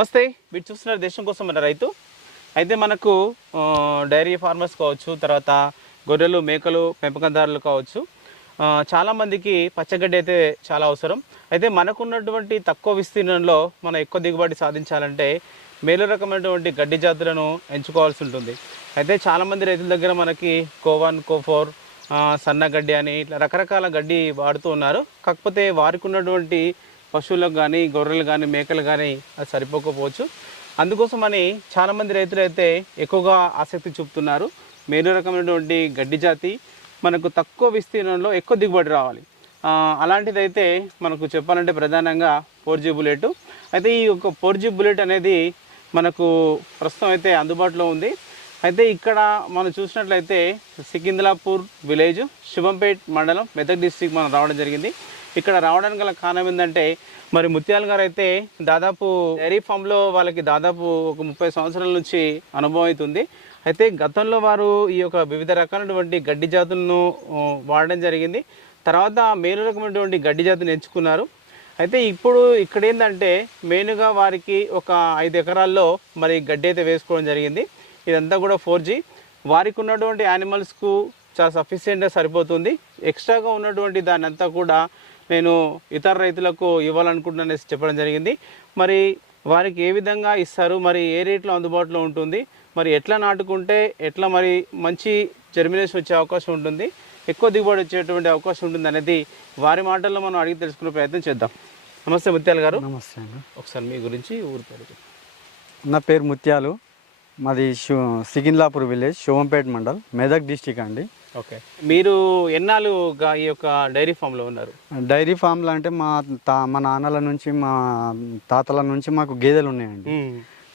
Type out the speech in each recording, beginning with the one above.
నమస్తే. మీరు చూస్తున్నారు దేశం కోసం మన రైతు. అయితే మనకు డైరీ ఫార్మర్స్ కావచ్చు తర్వాత గొర్రెలు మేకలు పెంపకందారులు కావచ్చు చాలామందికి పచ్చగడ్డి అయితే చాలా అవసరం. అయితే మనకున్నటువంటి తక్కువ విస్తీర్ణంలో మనం ఎక్కువ దిగుబడి సాధించాలంటే మేలు రకమైనటువంటి గడ్డి జాతులను ఎంచుకోవాల్సి ఉంటుంది. అయితే చాలామంది రైతుల దగ్గర మనకి కోవన్ కో ఫోర్ సన్న గడ్డి అని ఇట్లా రకరకాల గడ్డి వాడుతూ ఉన్నారు. కాకపోతే వారికి ఉన్నటువంటి పశువులకు కానీ గొర్రెలు కానీ మేకలు కానీ అది సరిపోకపోవచ్చు. అందుకోసమని చాలామంది రైతులు అయితే ఎక్కువగా ఆసక్తి చూపుతున్నారు. మేలు రకమైనటువంటి గడ్డి జాతి మనకు తక్కువ విస్తీర్ణంలో ఎక్కువ దిగుబడి రావాలి. అలాంటిదైతే మనకు చెప్పాలంటే ప్రధానంగా ఫోర్ జీ బుల్లెట్. అయితే ఈ యొక్క ఫోర్ జీ బుల్లెట్ అనేది మనకు ప్రస్తుతం అయితే అందుబాటులో ఉంది. అయితే ఇక్కడ మనం చూసినట్లయితే సికింద్లాపూర్ విలేజ్ శివంపేట్ మండలం మెదక్ డిస్టిక్ మనం రావడం జరిగింది. ఇక్కడ రావడానికి గల కారణం ఏంటంటే మరి ముత్యాల గారు అయితే దాదాపు డైరీ ఫామ్లో వాళ్ళకి దాదాపు ఒక ముప్పై సంవత్సరాల నుంచి అనుభవం అవుతుంది. అయితే గతంలో వారు ఈ యొక్క వివిధ రకాలైనటువంటి గడ్డి జాతులను వాడడం జరిగింది. తర్వాత మేలు రకమైనటువంటి గడ్డి జాతిని ఎంచుకున్నారు. అయితే ఇప్పుడు ఇక్కడ ఏంటంటే మెయిన్గా వారికి ఒక ఐదు ఎకరాల్లో మరి గడ్డి అయితే వేసుకోవడం జరిగింది. ఇదంతా కూడా ఫోర్ జీ. వారికి ఉన్నటువంటి యానిమల్స్కు చాలా సఫిషియెంట్గా సరిపోతుంది. ఎక్స్ట్రాగా ఉన్నటువంటి దాన్ని అంతా కూడా నేను ఇతర రైతులకు ఇవ్వాలనుకుంటున్నాను చెప్పడం జరిగింది. మరి వారికి ఏ విధంగా ఇస్తారు? మరి ఏ రేట్లో అందుబాటులో ఉంటుంది? మరి ఎట్లా నాటుకుంటే ఎట్లా మరి మంచి జర్మినేషన్ వచ్చే అవకాశం ఉంటుంది? ఎక్కువ దిగుబడి వచ్చేటువంటి అవకాశం ఉంటుంది అనేది వారి మాటల్లో మనం అడిగి తెలుసుకునే ప్రయత్నం చేద్దాం. నమస్తే ముత్యాల గారు. నమస్తే అండి. ఒకసారి మీ గురించి ఊరు పేరు. నా పేరు ముత్యాలు. మాది సికింద్లాపూర్ విలేజ్ శివంపేట మండల్ మెదక్ డిస్టిక్ అండి. ఓకే. మీరు ఎన్నాళ్ళుగా ఈ యొక్క డైరీ ఫామ్లో ఉన్నారు? డైరీ ఫామ్లో అంటే మా తా మా నాన్నల నుంచి మా తాతల నుంచి మాకు గేదెలు ఉన్నాయండి.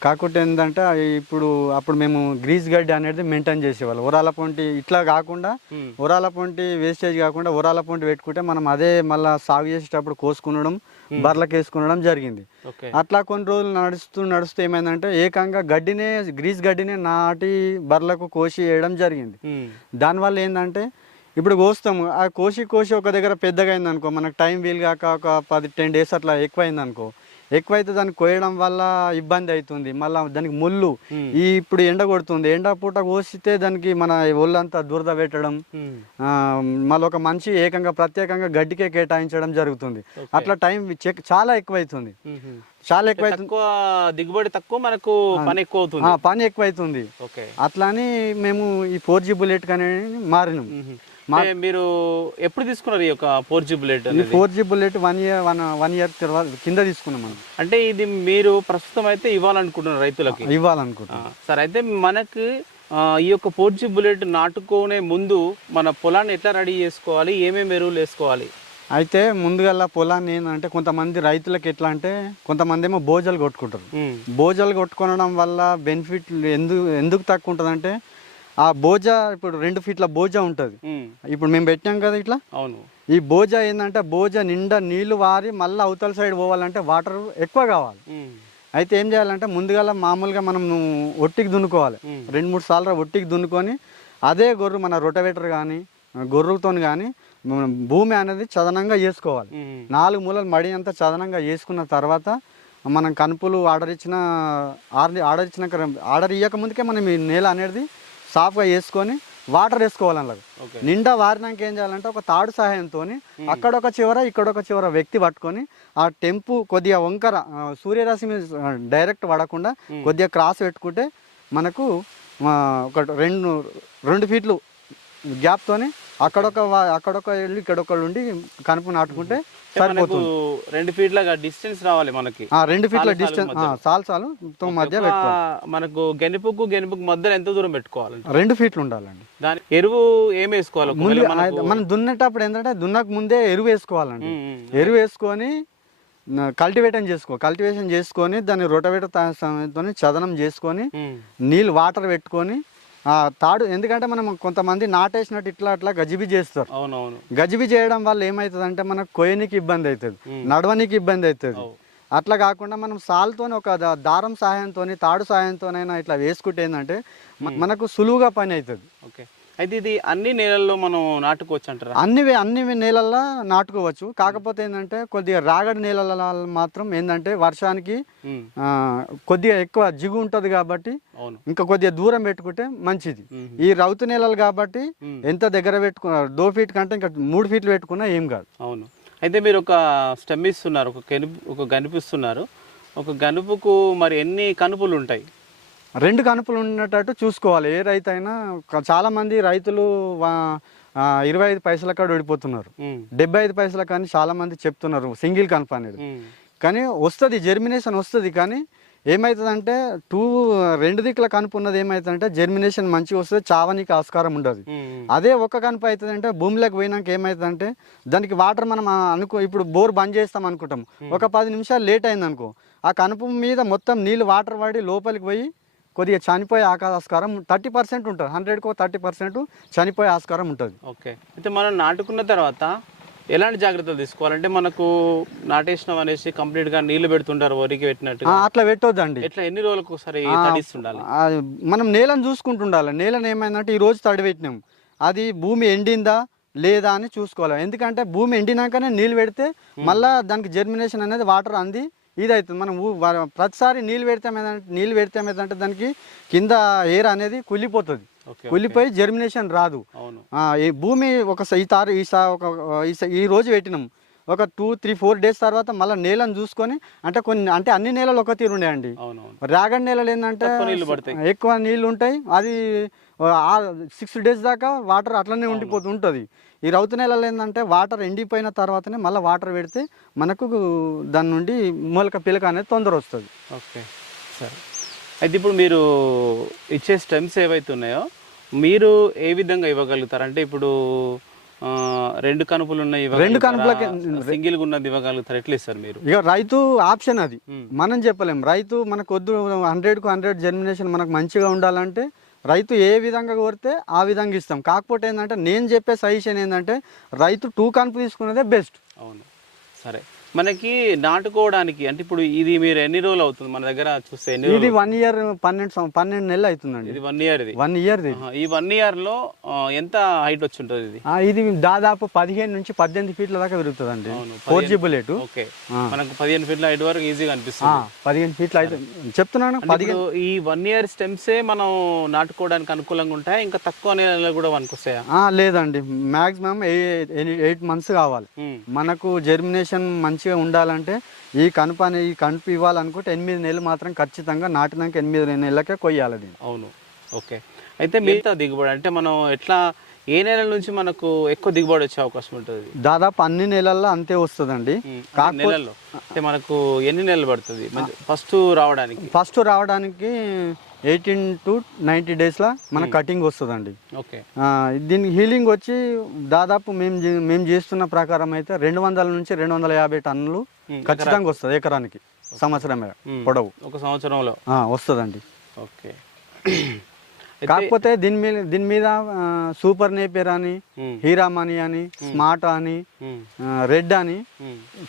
కాకుంటే ఏంటంటే ఇప్పుడు అప్పుడు మేము గ్రీస్ గడ్డి అనేది మెయింటైన్ చేసేవాళ్ళం. ఉరాల పొంటి ఇట్లా కాకుండా. ఉరాల పొంటి వేస్టేజ్ కాకుండా ఉరాల పొంటి పెట్టుకుంటే మనం అదే మళ్ళీ సాగు చేసేటప్పుడు కోసుకునడం బర్లకు వేసుకునడం జరిగింది. అట్లా కొన్ని రోజులు నడుస్తూ నడుస్తూ ఏమైందంటే ఏకంగా గడ్డినే గ్రీస్ గడ్డినే నాటి బర్లకు కోసి వేయడం జరిగింది. దానివల్ల ఏంటంటే ఇప్పుడు కోస్తాము. ఆ కోసి కోసి ఒక దగ్గర పెద్దగా అయింది అనుకో మనకు టైం వీలు కాక ఒక పది టెన్ డేస్ అట్లా ఎక్కువైంది అనుకో ఎక్కువైతే దాన్ని కోయడం వల్ల ఇబ్బంది అవుతుంది. మళ్ళీ దానికి ముళ్ళు. ఈ ఇప్పుడు ఎండ కొడుతుంది. ఎండ పూట కోసితే దానికి మన ఒళ్ళంతా దురద పెట్టడం మళ్ళీ ఒక మనిషి ఏకంగా ప్రత్యేకంగా గడ్డికే కేటాయించడం జరుగుతుంది. అట్లా టైం చెక్ చాలా ఎక్కువైతుంది. చాలా తక్కువ దిగుబడి తక్కువ మనకు పని ఎక్కువ అవుతుంది పని ఎక్కువైతుంది. ఓకే. అట్లా అని మేము ఈ ఫోర్ జీ బుల్లెట్ కానీ మారినాం. మీరు ఎప్పుడు తీసుకున్నారు ఈ యొక్క four G bullet four G bullet one year one one year తర్వాత కింద తీసుకున్నాం మనం. అంటే ఇది మీరు ప్రస్తుతం అయితే ఇవ్వాలనుకుంటున్నారు రైతులకి? ఇవ్వాలనుకుంటున్నాం. సరే అయితే మనకు ఈ యొక్క ఫోర్ జీ బుల్లెట్ నాటుకునే ముందు మన పొలాన్ని ఎట్లా రెడీ చేసుకోవాలి? ఏమేమి ఎరువులు వేసుకోవాలి? అయితే ముందుగల్లా పొలాన్ని ఏంటంటే కొంతమంది రైతులకు ఎట్లా అంటే కొంతమంది ఏమో బోజలు కొట్టుకుంటారు. బోజలు కొట్టుకోవడం వల్ల బెనిఫిట్ ఎందుకు ఎందుకు తక్కువ ఉంటుందంటే ఆ బోజ ఇప్పుడు రెండు ఫీట్ల బోజ ఉంటుంది. ఇప్పుడు మేము పెట్టాం కదా ఇట్లా అవును ఈ బోజ ఏంటంటే బోజ నిండా నీళ్ళు వారి మళ్ళీ అవతల సైడ్ పోవాలంటే వాటర్ ఎక్కువ కావాలి. అయితే ఏం చేయాలంటే ముందుగాల మామూలుగా మనం ఒట్టికి దున్నుకోవాలి. రెండు మూడు సార్లు ఒట్టికి దున్నుకొని అదే గొర్రు మన రొటవేటర్ కానీ గొర్రుతో కానీ మనం భూమి అనేది చదనంగా చేసుకోవాలి మ్మ్. నాలుగు మూలలు మడి అంతా చదనంగా వేసుకున్న తర్వాత మనం కనుపులు ఆర్డర్ ఇచ్చిన ఆర్డర్ ఆర్డర్ ఇచ్చిన ఆర్డర్ ఇవ్వక ముందుకే మనం ఈ నేల అనేది సాఫ్గా వేసుకొని వాటర్ వేసుకోవాలి అందులో నిండా వారినాక ఏం చేయాలంటే ఒక తాడు సహాయంతో అక్కడ ఒక చివర ఇక్కడ ఒక చివర వ్యక్తి పట్టుకొని ఆ టెంపు కొద్దిగా వంకర సూర్యరశ్మి డైరెక్ట్ పడకుండా కొద్దిగా క్రాస్ పెట్టుకుంటే మనకు ఒక రెండు రెండు ఫీట్లు గ్యాప్తోని అక్కడొక అక్కడొక ఇల్లు ఇక్కడొక ఉండి కనుపు నాటుకుంటే సరిపోతుంది. రెండు ఫీట్ల డిస్టెన్స్ రావాలి మనకి. ఆ, రెండు ఫీట్ల డిస్టెన్స్ సాలు తో మధ్య మనకు గెనుపుకు గెనుపుకు మధ్యలో ఎంత దూరం పెట్టుకోవాలి రెండు ఫీట్లు ఉండాలండి. దాని ఎరువు ఏం వేసుకోవాలి మనం దున్నేటప్పుడు ఏంటంటే దున్నక ముందే ఎరువు వేసుకోవాలండి. ఎరువు వేసుకొని కల్టివేషన్ చేసుకో కల్టివేషన్ చేసుకొని దాన్ని రొటవేటర్ సమయంతో చదనం చేసుకొని. నీళ్ళు వాటర్ పెట్టుకొని తాడు ఎందుకంటే మనం కొంతమంది నాటేసినట్టు ఇట్లా అట్లా గజిబి చేస్తారు. అవునవును. గజిబి చేయడం వల్ల ఏమవుతుంది అంటే మనకు కొయ్యనికి ఇబ్బంది అవుతుంది. నడవనికి ఇబ్బంది అవుతుంది అవు. అట్లా కాకుండా మనం సాల్తో ఒక దారం సహాయంతో తాడు సహాయంతోనైనా ఇట్లా వేసుకుంటే ఏంటంటే మనకు సులువుగా పని అవుతుంది ఓకే. అయితే ఇది అన్ని నేలల్లో మనం నాటుకోవచ్చు అంటారా? అన్ని అన్ని నేలల్లో నాటుకోవచ్చు. కాకపోతే ఏంటంటే కొద్దిగా రాగడి నేలల మాత్రం ఏంటంటే వర్షానికి కొద్దిగా ఎక్కువ జిగు ఉంటుంది కాబట్టి అవును. ఇంకా కొద్దిగా దూరం పెట్టుకుంటే మంచిది. ఈ రౌతు నేలలు కాబట్టి ఎంత దగ్గర పెట్టుకున్న దో ఫీట్ కంటే ఇంకా మూడు ఫీట్లు పెట్టుకున్నా ఏం కాదు. అవును. అయితే మీరు ఒక స్టెమ్ ఇస్తున్నారు ఒక గనుపు ఒక గనుపు ఇస్తున్నారు. ఒక గనుపుకు మరి ఎన్ని కనుపులు ఉంటాయి? రెండు కనుపులు ఉన్నట్టు చూసుకోవాలి. ఏ రైతు అయినా ఒక- చాలా మంది రైతులు ఇరవై ఐదు పైసల కాడ ఓడిపోతున్నారు. డెబ్బై ఐదు పైసల కానీ చాలా మంది చెప్తున్నారు. సింగిల్ కనుపు అనేది. కానీ వస్తుంది జెర్మినేషన్ వస్తుంది కానీ ఏమవుతుందంటే టూ రెండు దిక్కుల కనుపు ఉన్నది ఏమవుతుందంటే జెర్మినేషన్ మంచిగా వస్తుంది చావనికి ఆస్కారం ఉండదు. అదే ఒక కనుపు అవుతుందంటే భూమిలోకి పోయినాక ఏమవుతుందంటే దానికి వాటర్ మనం అనుకో ఇప్పుడు బోర్ బంద్ చేస్తాం అనుకుంటాం. ఒక పది నిమిషాలు లేట్ అయింది అనుకో ఆ కనుపు మీద మొత్తం నీళ్ళు వాటర్ పడి లోపలికి పోయి కొద్దిగా చనిపోయే ఆస్కారం థర్టీ పర్సెంట్ ఉంటుంది. హండ్రెడ్కు థర్టీ పర్సెంట్ చనిపోయే ఆస్కారం ఉంటుంది. ఓకే. అయితే మనం నాటుకున్న తర్వాత ఎలాంటి జాగ్రత్తలు తీసుకోవాలంటే మనకు నాటేసినాం అనేసి కంప్లీట్గా నీళ్ళు పెడుతుంటారు వరికి పెట్టినట్టు అట్లా పెట్టొద్దండి. ఎట్లా ఎన్ని రోజులకు ఒకసారి తడిస్తుండాలి? మనం నేలను చూసుకుంటుండాలి. నేలను ఏమైందంటే ఈ రోజు తడిపెట్టినాం అది భూమి ఎండిందా లేదా అని చూసుకోవాలి. ఎందుకంటే భూమి ఎండినాకనే నీళ్ళు పెడితే మళ్ళా దానికి జెర్మినేషన్ అనేది వాటర్ అంది. ఇది అవుతుంది మనం ప్రతిసారి నీళ్ళు పెడితే నీళ్ళు పెడితే ఏమైందంటే దానికి కింద ఎయిర్ అనేది కుళ్ళిపోతుంది. కుళ్ళిపోయి జెర్మినేషన్ రాదు. ఈ భూమి ఒక ఈ తారు ఈ ఒక ఈ రోజు పెట్టినాం. ఒక టూ త్రీ ఫోర్ డేస్ తర్వాత మళ్ళీ నేలను చూసుకొని అంటే కొన్ని అంటే అన్ని నేలలు ఒక తీరు అవును రాగడి నేలలు ఏంటంటే. ఎక్కువ నీళ్ళు ఉంటాయి. అది సిక్స్ డేస్ దాకా వాటర్ అట్లనే ఉండిపోతూ ఉంటుంది. ఈ రౌతు నెలలు ఏంటంటే వాటర్ ఎండిపోయిన తర్వాతనే మళ్ళీ వాటర్ పెడితే మనకు దాని నుండి మూలక పిలక అనేది తొందర వస్తుంది. ఓకే సరే. అయితే ఇప్పుడు మీరు ఇచ్చే స్టెమ్స్ ఏవైతే ఉన్నాయో మీరు ఏ విధంగా ఇవ్వగలుగుతారు? అంటే ఇప్పుడు రెండు కనుపులు ఉన్నాయి రెండు కనుపులకి- సింగిల్ ఉన్నది ఇవ్వగలుగుతారు? ఎట్లా ఇస్తారు మీరు? ఇక రైతు ఆప్షన్ అది. మనం చెప్పలేం. రైతు మనకు వద్దు హండ్రెడ్కు హండ్రెడ్ జర్మినేషన్ మనకు మంచిగా ఉండాలంటే రైతు ఏ విధంగా కోరితే ఆ విధంగా ఇస్తాం. కాకపోతే ఏంటంటే నేను చెప్పే సజెషన్ ఏంటంటే రైతు టూ కాన్పు తీసుకున్నదే బెస్ట్. అవును. సరే. మనకి నాటుకోవడానికి అంటే ఇప్పుడు ఇది మీరు ఎన్ని రోజులు అవుతుంది? మన దగ్గర చూస్తే ఎన్ని ఇది వన్ ఇయర్ పన్నెండు పన్నెండు నెలలు అవుతుందండి. ఇది వన్ ఇయర్ ఇది? వన్ ఇయర్ ఈ వన్ ఇయర్లో ఎంత హైట్ వచ్చి ఉంటుంది ఇది ఇది దాదాపు పదిహేను నుంచి పద్దెనిమిది ఫీట్ల దాకా పెరుగుతుందండి. అవును, ఫోర్ జీ బుల్లెట్ ఓకే. మనకు పదిహేను ఫీట్ల హైట్ వరకు ఈజీగా అనిపిస్తుంది. పదిహేను ఫీట్లు అయితే చెప్తున్నాను పదిహేను ఈ వన్ ఇయర్ స్టెమ్సే మనం నాటుకోవడానికి అనుకూలంగా ఉంటాయా? ఇంకా తక్కువ నేలలో కూడా వస్తాయా ఆ, లేదండి. మాక్సిమం ఎయిట్ మంత్స్ కావాలి. మనకు జెర్మినేషన్ మంచిగా ఉండాలంటే ఈ కనుప ఈ కనుపు ఇవ్వాలనుకుంటే ఎనిమిది నెలలు మాత్రం ఖచ్చితంగా నాటినాక ఎనిమిది నెలలకే కొయ్యాలి దీన్ని. అవును. ఓకే. అయితే మిగతా దిగుబడి? అంటే మనం ఎట్లా ఏ నెలల నుంచి మనకు ఎక్కువ దిగుబడి వచ్చే అవకాశం ఉంటుంది? దాదాపు అన్ని నెలల్లో అంతే వస్తుందండి. నెలల్లో? అంటే మనకు ఎన్ని నెలలు పడుతుంది? ఫస్ట్ రావడానికి? ఫస్ట్ రావడానికి ఎయిటీన్ టు నైంటీ డేస్లో మన కటింగ్ వస్తుందండి. ఓకే. ఆ, దీనికి హీలింగ్ వచ్చి దాదాపు మేము మేము చేస్తున్న ప్రకారం అయితే రెండు వందల నుంచి రెండు వందల యాభై టన్నులు ఖచ్చితంగా వస్తుంది ఎకరానికి సంవత్సరమే పొడవు. ఒక సంవత్సరంలో. వస్తుందండి. ఓకే. కాకపోతే దీని మీద దీని మీద సూపర్ నేపియర్ అని ఉమ్, హీరామణి అని స్మార్ట్ అని రెడ్ అని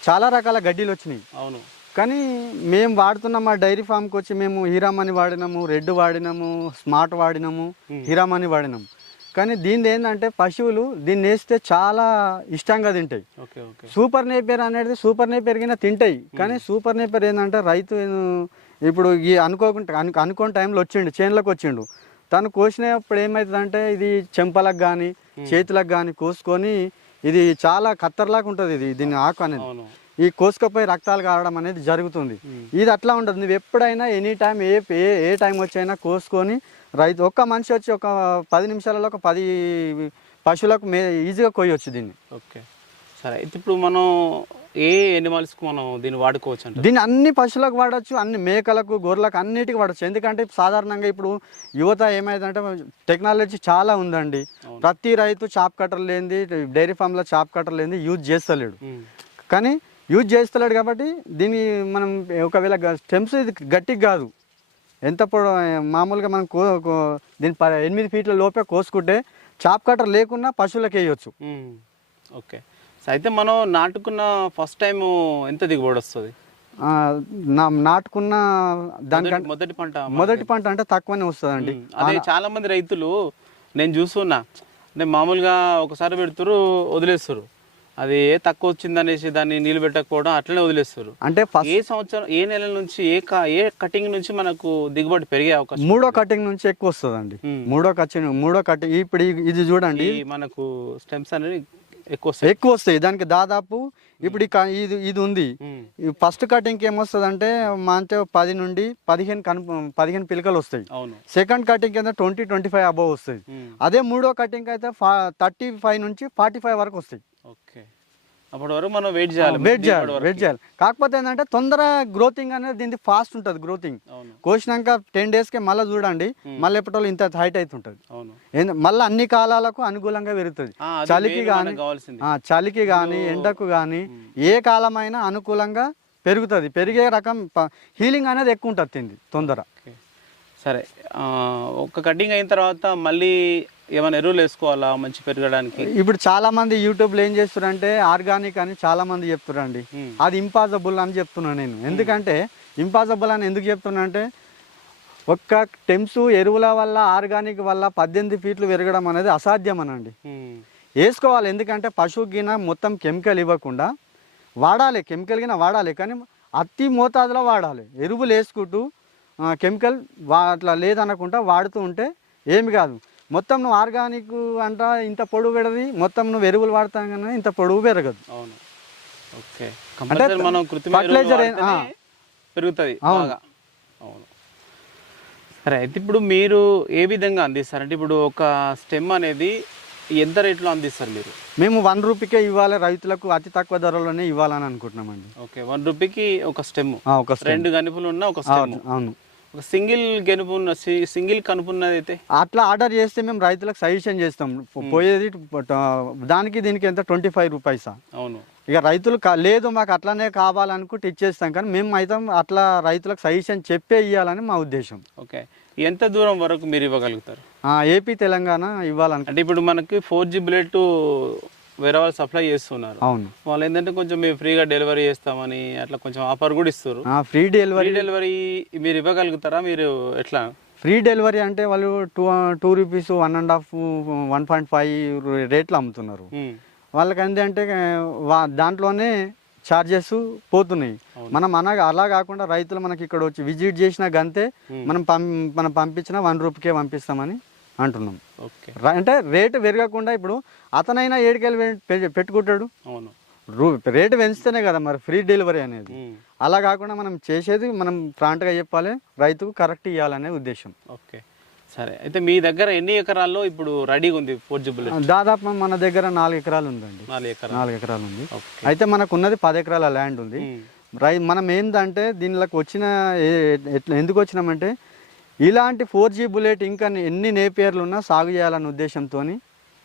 చాలా రకాల గడ్డీలు వచ్చినాయి. అవును. కానీ మేము వాడుతున్న మా డైరీ ఫామ్కి వచ్చి మేము హీరామణి వాడినాము రెడ్ వాడినాము స్మార్ట్ వాడినాము హీరామణి వాడినాము. కానీ దీని ఏంటంటే పశువులు దీన్ని వేస్తే చాలా ఇష్టంగా తింటాయి. సూపర్ నేపేర్ అనేది సూపర్ నేపేర్ కింద తింటాయి. కానీ సూపర్ నేపేర్ ఏంటంటే రైతు ఇప్పుడు ఈ అనుకోకుండా అను అనుకోని టైంలో వచ్చిండు చేనులకు వచ్చిండు. తను కోసినప్పుడు ఏమవుతుందంటే ఇది చెంపలకు కానీ చేతులకు కానీ కోసుకొని ఇది చాలా ఖత్తర్లాగా ఉంటుంది ఇది దీని ఆకు అనేది. ఈ కోసుకపోయి రక్తాలు కారడం అనేది జరుగుతుంది. ఇది అట్లా ఉండదు. నువ్వు ఎప్పుడైనా ఎనీ టైం ఏ ఏ ఏ టైం వచ్చైనా కోసుకొని రైతు ఒక్క మనిషి వచ్చి ఒక పది నిమిషాలలో ఒక పది పశువులకు మే ఈజీగా కొయ్యొచ్చు దీన్ని. ఓకే. సరే అయితే ఇప్పుడు మనం ఏ ఎనిమల్స్కి మనం దీన్ని వాడుకోవచ్చు అంటే దీన్ని అన్ని పశువులకు వాడచ్చు అన్ని మేకలకు గొర్రెలకు అన్నిటికి వాడచ్చు. ఎందుకంటే సాధారణంగా ఇప్పుడు యువత ఏమైందంటే టెక్నాలజీ చాలా ఉందండి. ప్రతి రైతు చాప్ కట్టర్ లేనిది డైరీ ఫామ్లో చాప్ కట్టర్ లేనిది యూజ్ చేస్తలేడు. కానీ యూజ్ చేస్తలేడు కాబట్టి దీన్ని మనం ఒకవేళ స్టెమ్స్ ఇది గట్టిగా కాదు. ఎంత పొడ మామూలుగా మనం కో దీని ప- ఎనిమిది ఫీట్ల లోపే కోసుకుంటే చాప్ కట్టర్ లేకున్నా పశువులకు వేయచ్చు. ఓకే. అయితే మనం నాటుకున్న ఫస్ట్ టైం ఎంత దిగుబడి వస్తుంది? నాటుకున్న దానికంటే మొదటి- పంట మొదటి పంట అంటే తక్కువనే వస్తుందండి. అదే చాలా మంది రైతులు నేను చూస్తున్నా. అంటే మామూలుగా ఒకసారి పెడుతురు వదిలేస్తారు అది ఏ తక్కువ వచ్చిందనేసి దాన్ని నీళ్ళు పెట్టకపోవడం అట్లనే వదిలేస్తారు. అంటే ఏ సంవత్సరం ఏ నెల నుంచి ఏ కా ఏ కటింగ్ నుంచి మనకు దిగుబడి పెరిగే అవకాశం మూడో కటింగ్ నుంచి ఎక్కువ వస్తుందండి. మ్మ్. మూడో కటింగ్ మూడో కటింగ్ ఇప్పుడు ఇది చూడండి. మనకు స్టెమ్స్ అనేది ఎక్కువ వస్తాయి. ఎక్కువ వస్తాయి. దానికి దాదాపు ఇప్పుడు ఇది ఇది ఉంది. ఫస్ట్ కటింగ్కి ఏమొస్తుంది అంటే మా అంటే పది నుండి పదిహేను కను పదిహేను పిలకలు వస్తాయి. సెకండ్ కటింగ్ కింద ట్వంటీ ట్వంటీ ఫైవ్ అబవ్ వస్తాయి. అదే మూడో కటింగ్ అయితే థర్టీ ఫైవ్ నుంచి ఫార్టీ ఫైవ్ వరకు వస్తాయి. ఓకే. అప్పటి వరకు మనం వెయిట్ చేయాలి. వెయిట్ చేయాలి. వెయిట్ చేయాలి. కాకపోతే ఏంటంటే తొందర గ్రోతింగ్ అనేది దీనికి ఫాస్ట్ ఉంటుంది గ్రోతింగ్ కోసినాక టెన్ డేస్కి మళ్ళీ చూడండి మళ్ళీ ఎప్పటి ఇంత హైట్ అవుతుంటుంది మళ్ళీ అన్ని కాలాలకు అనుకూలంగా పెరుగుతుంది. చలికి కానీ చలికి కానీ ఎండకు కానీ ఏ కాలమైనా అనుకూలంగా పెరుగుతుంది. పెరిగే రకం హీలింగ్ అనేది ఎక్కువ ఉంటుంది తింది తొందర. సరే ఒక కటింగ్ అయిన తర్వాత మళ్ళీ ఏమైనా ఎరువులు వేసుకోవాలా మంచి పెరగడానికి? ఇప్పుడు చాలా మంది యూట్యూబ్లో ఏం చేస్తున్నారంటే ఆర్గానిక్ అని చాలా మంది చెప్తున్నారండి అది ఇంపాసిబుల్ అని చెప్తున్నాను నేను. ఎందుకంటే ఇంపాసిబుల్ అని ఎందుకు చెప్తున్నా అంటే ఒక్క టెమ్స్ ఎరువుల వల్ల ఆర్గానిక్ వల్ల పద్దెనిమిది ఫీట్లు పెరగడం అనేది అసాధ్యం అనండి. వేసుకోవాలి. ఎందుకంటే పశువుకి గిన మొత్తం కెమికల్ ఇవ్వకుండా వాడాలి. కెమికల్ గిన వాడాలి. కానీ అతి మోతాదులో వాడాలి. ఎరువులు వేసుకుంటూ కెమికల్ వా అట్లా లేదనకుండా వాడుతూ ఉంటే ఏమి కాదు. మొత్తం నువ్వు ఆర్గానిక్ అంట ఇంత పొడుగు పెడది మొత్తం నువ్వు ఎరువులు వాడతాం కానీ ఇంత పొడుగు పెరగదు. అవును. ఓకే. కంపల్సరీ మనం వాడితేనే పెరుగుతుంది అవును. ఇప్పుడు మీరు ఏ విధంగా అందిస్తారు? అంటే ఇప్పుడు ఒక స్టెమ్ అనేది ఎంత రేట్లో అందిస్తారు మీరు? మేము వన్ రూపీకే ఇవ్వాలి రైతులకు అతి తక్కువ ధరలోనే ఇవ్వాలని అనుకుంటున్నామండి. ఓకే వన్ రూపీకి ఒక స్టెమ్. ఒక. రెండు గనుపులు ఉన్న ఒక స్టెమ్. అవును. ఒక సింగిల్ గెనుపు ఉన్న సి- సింగిల్ కనుపు ఉన్నది అయితే అట్లా ఆర్డర్ చేస్తే మేము రైతులకు సజెషన్ చేస్తాం. పోయేది దానికి దీనికి ఎంత? ట్వంటీ ఫైవ్ రూపీసా అవును. ఇక రైతులు లేదు మాకు అట్లానే కావాలనుకుంటే ఇచ్చేస్తాం. కానీ మేము అయితే అట్లా రైతులకు సజెషన్ చెప్పే ఇవ్వాలని మా ఉద్దేశం. ఓకే. ఎంత దూరం వరకు మీరు ఇవ్వగలుగుతారు? ఏపీ తెలంగాణ ఇవ్వాలనుకుంటే అంటే ఇప్పుడు మనకి ఫోర్ జీ బుల్లెట్ వేరే వాళ్ళు సప్లై చేస్తున్నారు. అవును. వాళ్ళు ఏంటంటే కొంచెం మేము ఫ్రీగా డెలివరీ చేస్తామని అట్లా కొంచెం ఆఫర్ కూడా ఇస్తారు. ఫ్రీ డెలివరీ డెలివరీ మీరు ఇవ్వగలుగుతారా? మీరు ఎట్లా? ఫ్రీ డెలివరీ అంటే వాళ్ళు two two rupees one and half one point five రేట్లు అమ్ముతున్నారు. ఉమ్, వాళ్ళకి ఏంటంటే దాంట్లోనే ఛార్జెస్ పోతున్నాయి. మనం అనగా అలా కాకుండా రైతులు మనకి ఇక్కడ వచ్చి విజిట్ చేసినా గంతే మనం పం మనం పంపించిన వన్ రూపీకే పంపిస్తామని అంటున్నాం. అంటే రేటు పెరగకుండా ఇప్పుడు అతనైనా ఏడుకెళ్ళి పెట్టుకుంటాడు. అవును. రేటు పెంచితేనే కదా మరి ఫ్రీ డెలివరీ అనేది. అలా కాకుండా మనం చేసేది మనం ఫ్రాంట్గా చెప్పాలి రైతుకు కరెక్ట్ ఇవ్వాలనే ఉద్దేశం. ఓకే. సరే. అయితే మీ దగ్గర ఎన్ని ఎకరాల్లో ఇప్పుడు రెడీగా ఉంది బుల్లెట్ దాదాపు మన దగ్గర నాలుగు ఎకరాలు ఉందండి. నాలుగు ఎకరాలు. ఉంది. అయితే మనకు ఉన్నది పది ఎకరాల ల్యాండ్ ఉంది. రై మనం ఏంటంటే దీనిలోకి వచ్చిన ఎందుకు వచ్చినామంటే ఇలాంటి ఫోర్ జీ బుల్లెట్ ఇంకా ఎన్ని నేపియర్లు ఉన్నా సాగు చేయాలనే ఉద్దేశంతో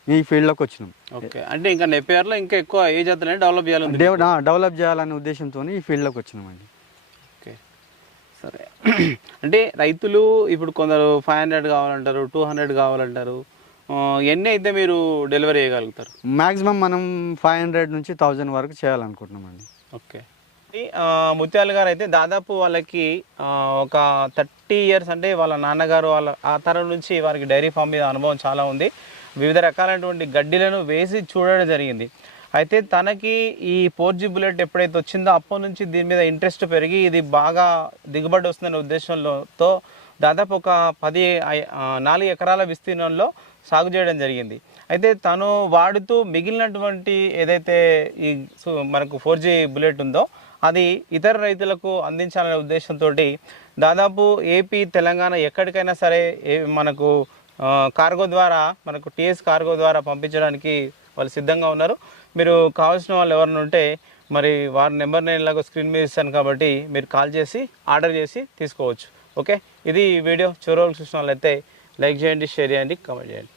ఈ ఫీల్డ్లోకి వచ్చినాం. ఓకే. అంటే ఇంకా నెప్పేర్లో ఇంకా ఎక్కువ ఏ జాతులనే డెవలప్ చేయాలి డెవ- ఆ, డెవలప్ చేయాలనే ఉద్దేశంతో ఈ ఫీల్డ్లోకి వచ్చినామండి. ఓకే. సరే. అంటే రైతులు ఇప్పుడు కొందరు ఫైవ్ హండ్రెడ్ కావాలంటారు టూ హండ్రెడ్ కావాలంటారు. ఎన్ని అయితే మీరు డెలివరీ చేయగలుగుతారు? మ్యాక్సిమం మనం ఫైవ్ హండ్రెడ్ నుంచి థౌజండ్ వరకు చేయాలనుకుంటున్నామండి. ఓకే. ముత్యాల గారు అయితే దాదాపు వాళ్ళకి ఒక థర్టీ ఇయర్స్ అంటే వాళ్ళ నాన్నగారు వాళ్ళ ఆ తరం నుంచి వారికి డైరీ ఫామ్ మీద అనుభవం చాలా ఉంది. వివిధ రకాలైనటువంటి గడ్డిలను వేసి చూడడం జరిగింది. అయితే తనకి ఈ ఫోర్ జీ బుల్లెట్ ఎప్పుడైతే వచ్చిందో అప్పటి నుంచి దీని మీద ఇంట్రెస్ట్ పెరిగి ఇది బాగా దిగుబడి వస్తుందనే ఉద్దేశంలోతో దాదాపు ఒక పది ఐ- నాలుగు ఎకరాల విస్తీర్ణంలో సాగు చేయడం జరిగింది. అయితే తను వాడుతూ మిగిలినటువంటి ఏదైతే ఈ మనకు ఫోర్ జీ బుల్లెట్ ఉందో అది ఇతర రైతులకు అందించాలనే ఉద్దేశంతో దాదాపు ఏపీ తెలంగాణ ఎక్కడికైనా సరే ఏ మనకు కార్గో ద్వారా మనకు టీఎస్ కార్గో ద్వారా పంపించడానికి వాళ్ళు సిద్ధంగా ఉన్నారు. మీరు కావాల్సిన వాళ్ళు ఎవరైనా ఉంటే మరి వారి నెంబర్ నేను ఇలాగ స్క్రీన్ మీద ఇస్తాను కాబట్టి మీరు కాల్ చేసి ఆర్డర్ చేసి తీసుకోవచ్చు. ఓకే? ఇది వీడియో. చివరి చూసిన వాళ్ళైతే లైక్ చేయండి షేర్ చేయండి కామెంట్ చేయండి.